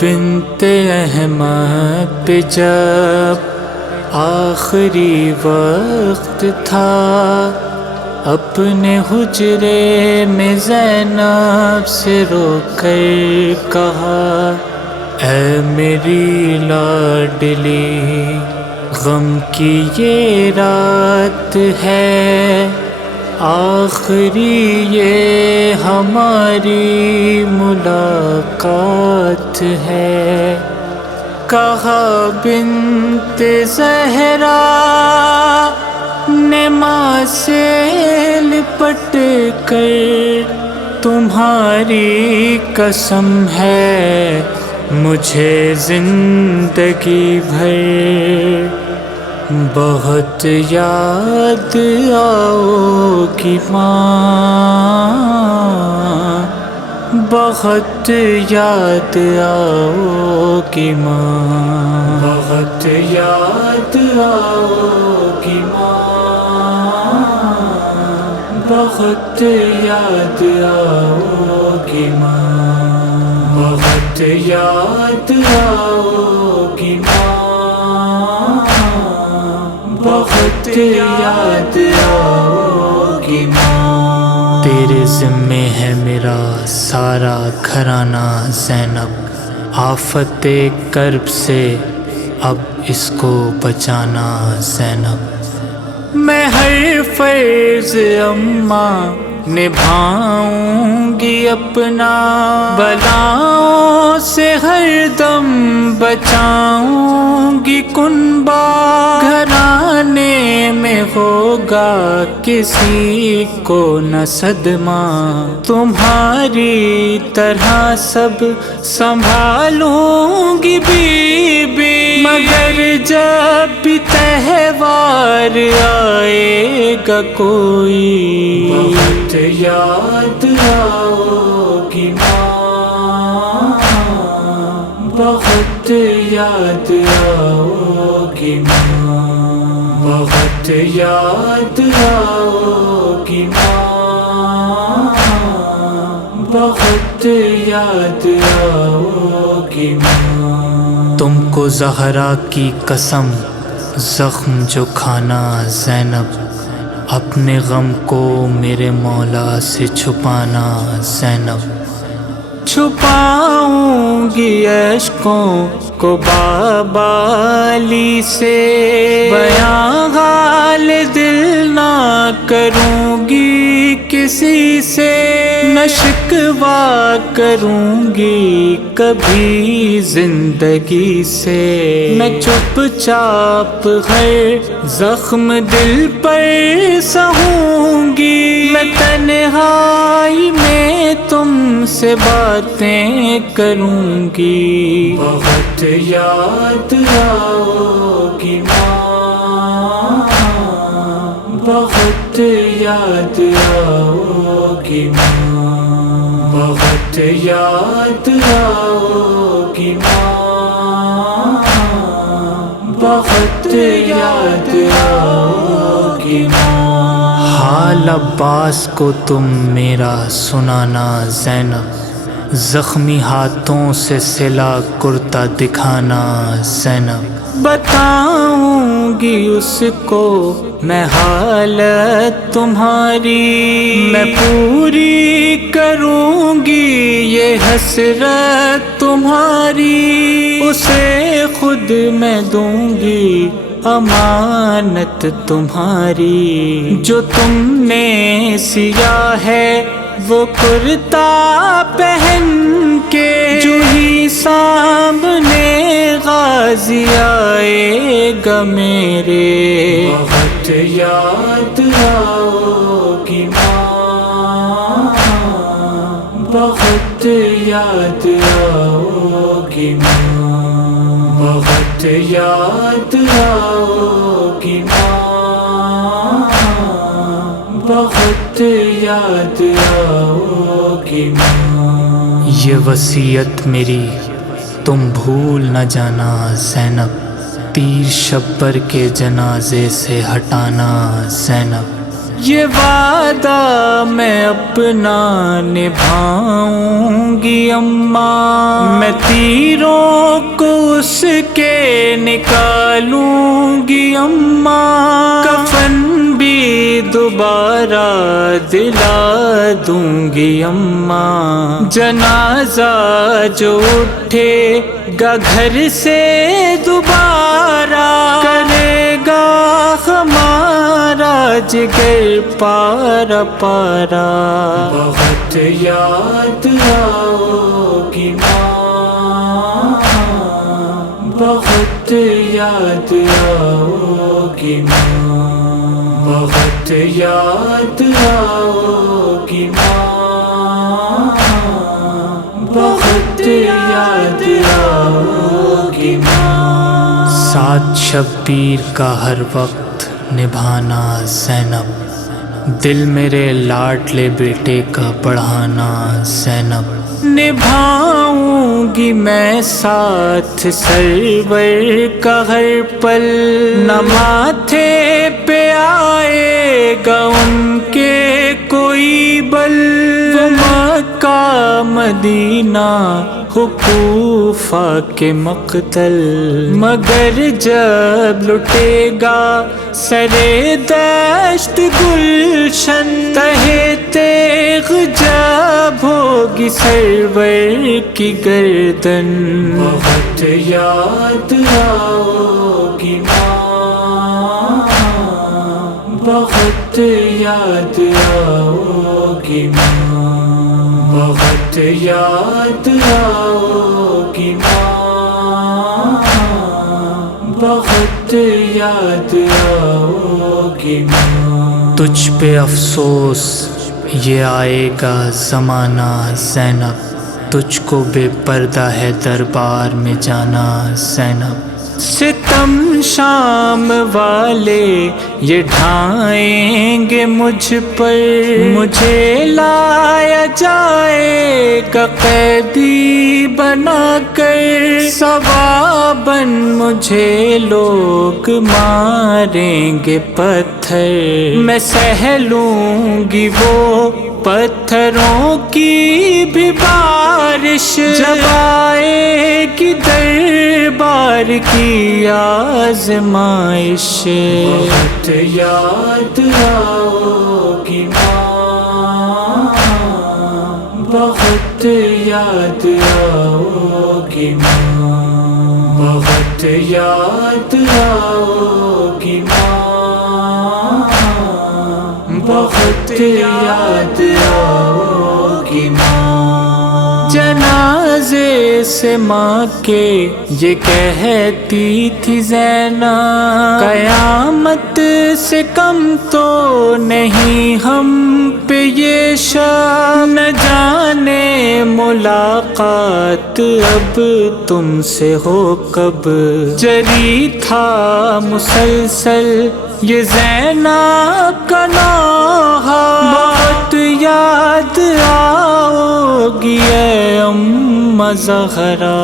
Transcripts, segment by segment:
بنت احمد پہ جب آخری وقت تھا، اپنے حجرے میں زینب سے رو کر کہا، اے میری لاڈلی غم کی یہ رات ہے، آخری یہ ہماری ملاقات ہے۔ کہا بنت زہرا نے ماں سے لپٹ کر، تمہاری قسم ہے مجھے زندگی بھر بہت یاد آؤ گی ماں، بہت یاد آؤ گی ماں، بہت یاد آؤ گی ماں، بہت یاد آؤ گی ماں، بہت یاد آؤ گی ماں، بہت یاد آؤ گی ماں۔ تیرے ذمے ہے میرا سارا گھرانہ زینب، آفت کرب سے اب اس کو بچانا زینب۔ میں ہر فرض اماں نبھاؤں گی اپنا، بلاؤں سے ہر دم بچاؤں گی کنبہ، گھرانے میں ہوگا کسی کو نہ صدمہ، تمہاری طرح سب سنبھالوں گی بی بی، مگر جب بھی تہوار آئے گا کوئی، بہت یاد آؤ گی ماں، بہت یاد آؤ گی ماں، بہت یاد آؤ گی ماں، بہت یاد آؤ گی ماں۔ تم کو زہرا کی قسم زخم جو کھانا زینب، اپنے غم کو میرے مولا سے چھپانا زینب، چھپاؤں گی اشکوں کو بابالی سے، بیاں حال دل نہ کروں گی کسی سے، نہ شکوہ کروں گی کبھی زندگی سے، میں چپ چاپ ہر زخم دل پر سہوں گی، میں تنہائی میں تم سے باتیں کروں گی، بہت یاد آؤ گی ماں، بہت یاد آؤ گی ماں، بہت یاد آؤ گی ماں، بہت یاد آؤ گی ماں۔ حال عباس کو تم میرا سنانا زینب، زخمی ہاتھوں سے سلا کرتا دکھانا زینب، بتاؤں گی اس کو میں حالت تمہاری، میں پوری کروں گی یہ حسرت تمہاری، اسے خود میں دوں گی امانت تمہاری، جو تم نے سیا ہے وہ کرتا پہن کے، جو ہی سامنے غازی آئے گا میرے، بہت یاد آؤ گی ماں، بہت یاد آؤ گی ماں، بہت یاد آؤ گی ماں، بہت یاد آؤ گی ماں۔ یہ وصیت میری تم بھول نہ جانا زینب، تیر شبر کے جنازے سے ہٹانا زینب، یہ وعدہ میں اپنا نبھاؤں گی اماں، میں تیروں کو اس کے نکالوں گی اماں، کفن بھی دوبارہ دلا دوں گی اماں، جنازہ جو اٹھے گا گھر سے دوبارہ، کرے گا ہمارا جگر پارا پارا، بہت یاد آؤگی ماں، بہت یاد آؤگی ماں، بہت یاد آؤگی ماں، بہت یاد آؤگی ماں۔ ساتھ شبیر کا ہر وقت نبھانا زینب، دل میرے لاڈلے بیٹے کا بڑھانا زینب، نبھاؤں گی میں ساتھ سرور کا ہر پل، نہ ماتھے پہ آئے گا ان کے کوئی بل، وہ مکہ مدینہ کوفہ کے مقتل، مگر جب لٹے گا سرے دشت گلشن، تہے تیغ جب ہوگی سرور کی گردن، بہت یاد آؤگی ماں، بہت یاد آؤگی ماں، بہت یاد آؤگی ماں، بہت یاد آؤگی ماں۔ تجھ پہ افسوس یہ آئے گا زمانہ زینب، تجھ کو بے پردہ ہے دربار میں جانا زینب، ستم شام والے یہ ڈھائیں گے مجھ پر، مجھے لایا جائے گا قیدی بنا کر، ثواباً مجھے لوگ ماریں گے پتھر، میں سہ لوں گی وہ پتھروں کی بھی بارش، جب آئے گی دربار کی آزمائش، بہت یاد آؤگی ماں، بہت یاد آؤگی ماں، بہت یاد آؤگی ماں، بہت یاد آؤگی ماں۔ جنازے سے ماں کے یہ کہتی تھی زینب، قیامت سے کم تو نہیں ہم پہ یہ شب، نہ جانے ملاقات اب تم سے ہو کب، جری تھا مسلسل یہ زینب کا نوحہ، بہت یاد آؤگی اے اماں زہرا،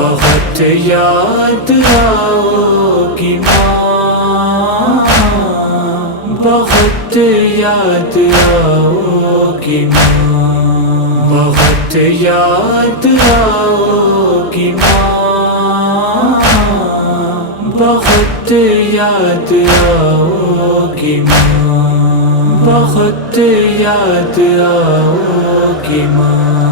بہت یاد آؤگی ماں، بہت یاد آؤگی ماں، بہت یاد آؤگی ماں، بہت یاد آؤگی ماں، بہت یاد آؤگی ماں۔